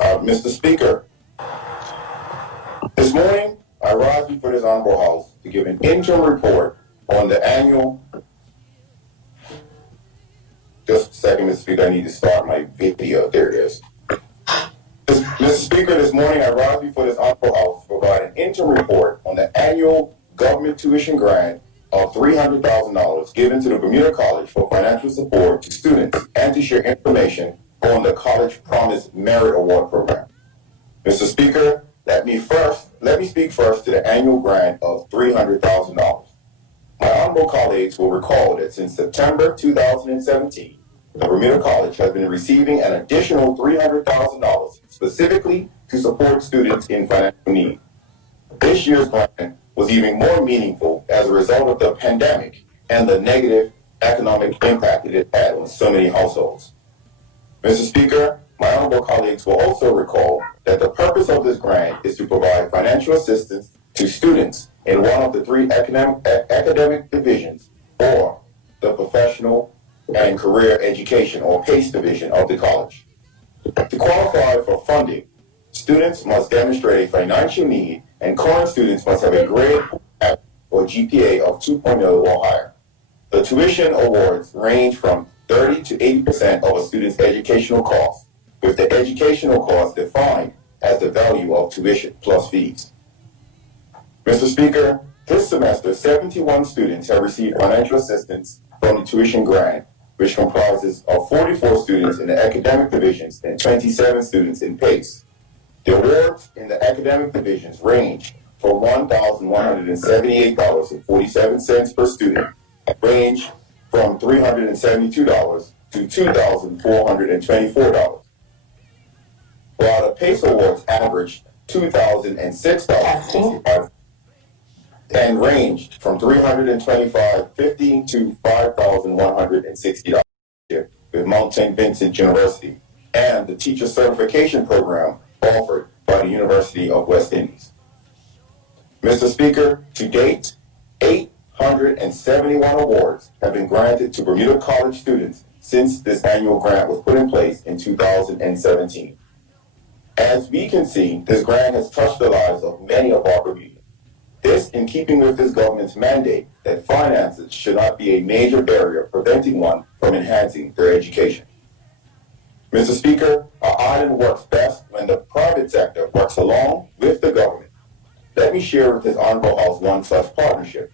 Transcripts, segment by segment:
Mr. Speaker, this morning I rise before this honorable House to give an interim report on the annual. Just a second, Mr. Speaker, I need to start my video. There it is. Mr. Speaker, this morning I rise before this honorable House to provide an interim report on the annual government tuition grant of $300,000 given to the Bermuda College for financial support to students and to share information on the College Promise Merit Award Program. Mr. Speaker, let me speak first to the annual grant of $300,000. My honorable colleagues will recall that since September 2017, the Bermuda College has been receiving an additional $300,000 specifically to support students in financial need. This year's grant was even more meaningful as a result of the pandemic and the negative economic impact it had on so many households. Mr. Speaker, my honorable colleagues will also recall that the purpose of this grant is to provide financial assistance to students in one of the three academic divisions, or the Professional and Career Education, or PACE division of the college. To qualify for funding, students must demonstrate a financial need, and current students must have a grade or GPA of 2.0 or higher. The tuition awards range from 30 to 80% of a student's educational costs, with the educational cost defined as the value of tuition plus fees. Mr. Speaker, this semester, 71 students have received financial assistance from the tuition grant, which comprises of 44 students in the academic divisions and 27 students in PACE. The awards in the academic divisions range from $1,178.47 per student, range from $372 to $2,424, while the PACE awards averaged $2,006 and ranged from $325.50 to $5,160 with Mount St. Vincent University and the teacher certification program offered by the University of West Indies. Mr. Speaker, to date, 871 awards have been granted to Bermuda College students since this annual grant was put in place in 2017. As we can see, this grant has touched the lives of many of our Bermudans. This in keeping with this government's mandate that finances should not be a major barrier preventing one from enhancing their education. Mr. Speaker, our island works best when the private sector works along with the government. Let me share with this honorable House one such partnership.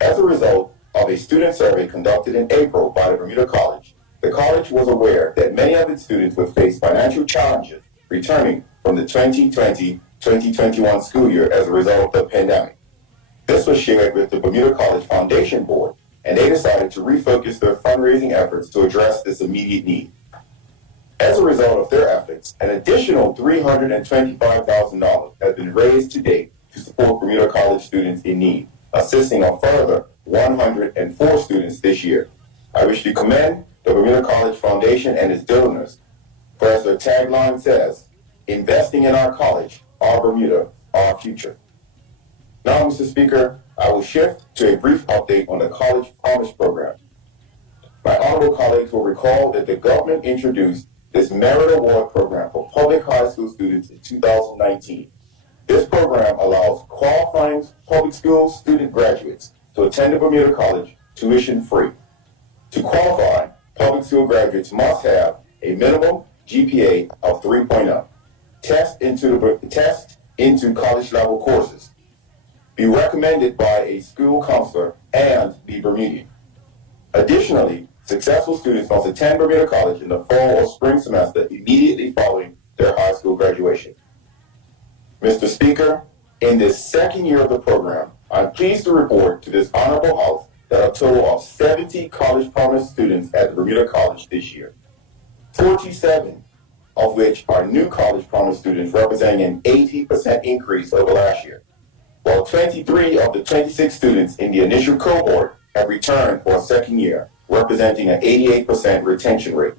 As a result of a student survey conducted in April by the Bermuda College, the college was aware that many of its students would face financial challenges returning from the 2020-2021 school year as a result of the pandemic. This was shared with the Bermuda College Foundation Board, and they decided to refocus their fundraising efforts to address this immediate need. As a result of their efforts, an additional $325,000 has been raised to date to support Bermuda College students in need, assisting a further 104 students this year. I wish to commend the Bermuda College Foundation and its donors, for as their tagline says, investing in our college, our Bermuda, our future. Now, Mr. Speaker, I will shift to a brief update on the College Promise Program. My honorable colleagues will recall that the government introduced this Merit Award Program for public high school students in 2019. This program allows qualifying public school student graduates to attend the Bermuda College tuition free. To qualify, public school graduates must have a minimum GPA of 3.0, test into college level courses, be recommended by a school counselor, and be Bermudian. Additionally, successful students must attend Bermuda College in the fall or spring semester immediately following their high school graduation. Mr. Speaker, in this second year of the program, I'm pleased to report to this honorable House that a total of 70 College Promise students at the Bermuda College this year, 47 of which are new College Promise students, representing an 80% increase over last year, while 23 of the 26 students in the initial cohort have returned for a second year, representing an 88% retention rate.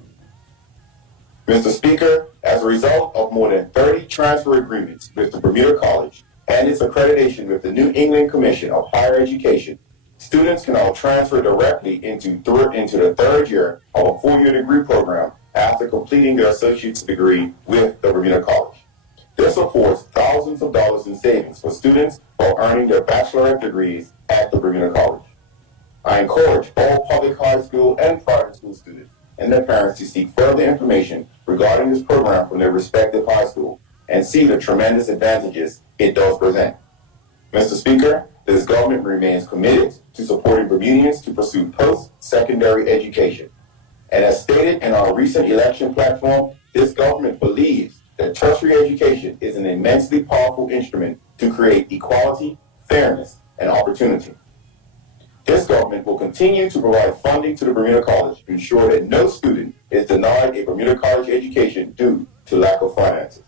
Mr. Speaker, as a result of more than 30 transfer agreements with the Bermuda College and its accreditation with the New England Commission of Higher Education, students can now transfer directly into the third year of a four-year degree program after completing their associate's degree with the Bermuda College. This affords thousands of dollars in savings for students while earning their bachelorette degrees at the Bermuda College. I encourage all public high school and private school students and their parents to seek further information regarding this program from their respective high school and see the tremendous advantages it does present. Mr. Speaker, this government remains committed to supporting Bermudians to pursue post-secondary education. And as stated in our recent election platform, this government believes that tertiary education is an immensely powerful instrument to create equality, fairness, and opportunity. This government will continue to provide funding to the Bermuda College to ensure that no student is denied a Bermuda College education due to lack of finances.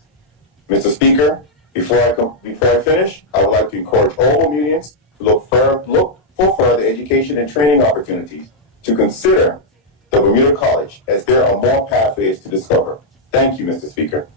Mr. Speaker, before I finish, I would like to encourage all Bermudians to look for further education and training opportunities to consider the Bermuda College, as there are more pathways to discover. Thank you, Mr. Speaker.